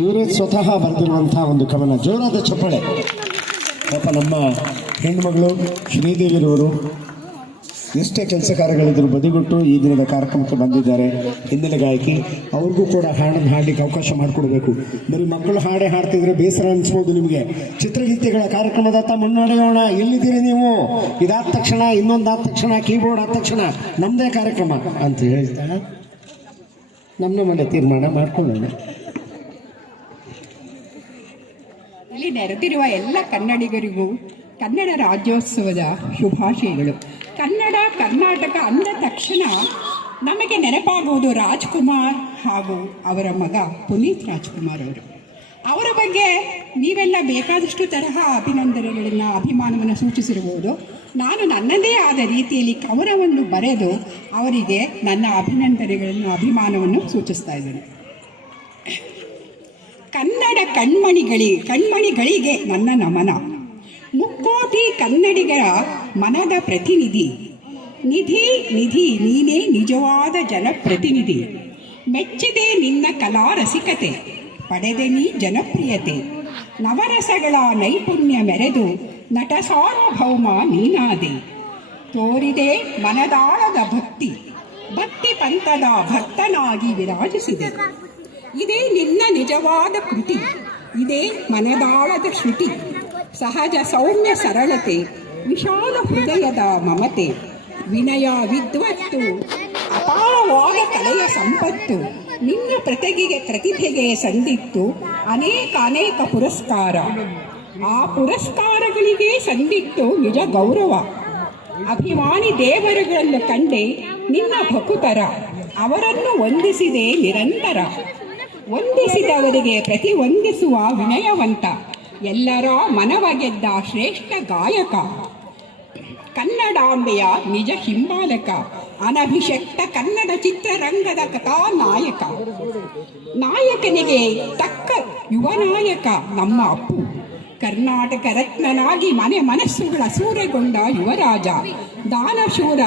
ಇವರೇ ಸ್ವತಃ ಬರೆದಿರುವಂಥ ಒಂದು ಕವನ. ಜೋರಾದ ಚಪ್ಪಳೆ. ಪಾಪ ನಮ್ಮ ಹೆಣ್ಣುಮಗಳು ಶ್ರೀದೇವಿರವರು ಎಷ್ಟೇ ಕೆಲಸ ಕಾರ್ಯಗಳಿದ್ರು ಬದಿಗೊಟ್ಟು ಈ ದಿನದ ಕಾರ್ಯಕ್ರಮಕ್ಕೆ ಬಂದಿದ್ದಾರೆ. ಹಿನ್ನೆಲೆ ಗಾಯಕಿ, ಅವ್ರಿಗೂ ಕೂಡ ಹಾಡನ್ನು ಹಾಡಲಿಕ್ಕೆ ಅವಕಾಶ ಮಾಡಿಕೊಡ್ಬೇಕು. ಬರೀ ಮಕ್ಕಳು ಹಾಡೇ ಹಾಡ್ತಿದ್ರೆ ಬೇಸರ ಅನಿಸ್ಬೋದು ನಿಮಗೆ. ಚಿತ್ರಗೀತೆಗಳ ಕಾರ್ಯಕ್ರಮದತ್ತ ಮುನ್ನಡೆಯೋಣ. ಎಲ್ಲಿದ್ದೀರಿ ನೀವು? ಇದಾದ ತಕ್ಷಣ ಇನ್ನೊಂದಾದ ತಕ್ಷಣ ಕೀಬೋರ್ಡ್ ಆದ ತಕ್ಷಣ ನಮ್ಮದೇ ಕಾರ್ಯಕ್ರಮ ಅಂತ ಹೇಳ್ತಾ ನಮ್ಮಲ್ಲೇ ತೀರ್ಮಾನ ಮಾಡ್ಕೊಳ್ಳೋಣ. ಇಲ್ಲಿ ನೆರೆದಿರುವ ಎಲ್ಲ ಕನ್ನಡಿಗರಿಗೂ ಕನ್ನಡ ರಾಜ್ಯೋತ್ಸವದ ಶುಭಾಶಯಗಳು. ಕನ್ನಡ ಕರ್ನಾಟಕ ಅಂದ ತಕ್ಷಣ ನಮಗೆ ನೆನಪಾಗುವುದು ರಾಜ್ಕುಮಾರ್ ಹಾಗೂ ಅವರ ಮಗ ಪುನೀತ್ ರಾಜ್ಕುಮಾರ್ ಅವರು. ಅವರ ಬಗ್ಗೆ ನೀವೆಲ್ಲ ಬೇಕಾದಷ್ಟು ತರಹ ಅಭಿನಂದನೆಗಳನ್ನು ಅಭಿಮಾನವನ್ನು ಸೂಚಿಸಿರಬಹುದು. ನಾನು ನನ್ನದೇ ಆದ ರೀತಿಯಲ್ಲಿ ಕವನವನ್ನು ಬರೆದು ಅವರಿಗೆ ನನ್ನ ಅಭಿನಂದನೆಗಳನ್ನು ಅಭಿಮಾನವನ್ನು ಸೂಚಿಸ್ತಾ ಇದ್ದೇನೆ. ಕನ್ನಡ ಕಣ್ಮಣಿಗಳಿಗೆ ನನ್ನ ನಮನ. ಮುಕ್ಕೋಟಿ ಕನ್ನಡಿಗರ ಮನದ ಪ್ರತಿನಿಧಿ. ನಿಧಿ ನೀನೇ ನಿಜವಾದ ಜನಪ್ರತಿನಿಧಿ. ಮೆಚ್ಚಿದೆ ನಿನ್ನ ಕಲಾ ರಸಿಕತೆ, ಪಡೆದೆ ನೀ ಜನಪ್ರಿಯತೆ. ನವರಸಗಳ ನೈಪುಣ್ಯ ಮೆರೆದು ನಟ ಸಾರ್ವಭೌಮ ನೀನಾದೆ. ತೋರಿದೆ ಮನದಾಳದ ಭಕ್ತಿ ಪಂಥದ ಭಕ್ತನಾಗಿ ವಿರಾಜಿಸಿದೆ. ಇದೇ ನಿನ್ನ ನಿಜವಾದ ಕೃತಿ, ಇದೇ ಮನದಾಳದ ಶ್ರುತಿ. ಸಹಜ ಸೌಮ್ಯ ಸರಳತೆ, ವಿಶಾಲ ಹೃದಯದ ಮಮತೆ, ವಿನಯ ವಿದ್ವತ್ತು, ಅಪಾರವಾದ ಕಲೆಯ ಸಂಪತ್ತು. ನಿನ್ನ ಪ್ರತಿಭೆಗೆ ಸಂದಿತ್ತು ಅನೇಕ ಪುರಸ್ಕಾರ. ಆ ಪುರಸ್ಕಾರಗಳಿಗೆ ಸಂದಿತ್ತು ನಿಜ ಗೌರವ. ಅಭಿಮಾನಿ ದೇವರುಗಳನ್ನು ಕಂಡೆ ನಿನ್ನ ಭಕುತರ, ಅವರನ್ನು ವಂದಿಸಿದೆ ನಿರಂತರ. ವಂದಿಸಿದವರಿಗೆ ಪ್ರತಿವಂದಿಸುವ ವಿನಯವಂತ, ಎಲ್ಲರ ಮನವ ಗೆದ್ದ ಶ್ರೇಷ್ಠ ಗಾಯಕ. ಕನ್ನಡಾಂಬೆಯ ನಿಜ ಹಿಂಬಾಲಕ, ಅನಭಿಷಕ್ತ ಕನ್ನಡ ಚಿತ್ರರಂಗದ ಕಥಾನಾಯಕ. ನಾಯಕನಿಗೆ ತಕ್ಕ ಯುವನಾಯಕ ನಮ್ಮ ಅಪ್ಪು. ಕರ್ನಾಟಕ ರತ್ನನಾಗಿ ಮನಸ್ಸುಗಳ ಸೂರೆಗೊಂಡ ಯುವರಾಜ. ದಾನಶೂರ,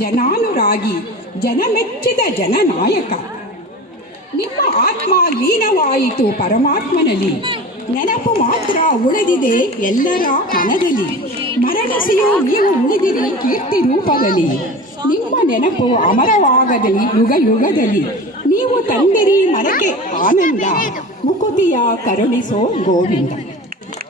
ಜನಾನುರಾಗಿ, ಜನಮೆಚ್ಚಿದ ಜನನಾಯಕ. ನಿಮ್ಮ ಆತ್ಮ ಲೀನವಾಯಿತು ಪರಮಾತ್ಮನಲ್ಲಿ, ನೆನಪು ಮಾತ್ರ ಉಳಿದಿದೆ ಎಲ್ಲರ ಮನದಲ್ಲಿ. ಮರಣಿಸಿಯೂ ನೀವು ಉಳಿದಿರಿ ಕೀರ್ತಿ ರೂಪದಲ್ಲಿ. ನಿಮ್ಮ ನೆನಪು ಅಮರವಾಗದಲ್ಲಿ ಯುಗ ಯುಗದಲ್ಲಿ. ನೀವು ತಂದಿರಿ ಮನಕ್ಕೆ ಆನಂದ, ಮುಕುತಿಯ ಕರುಣಿಸೋ ಗೋವಿಂದ.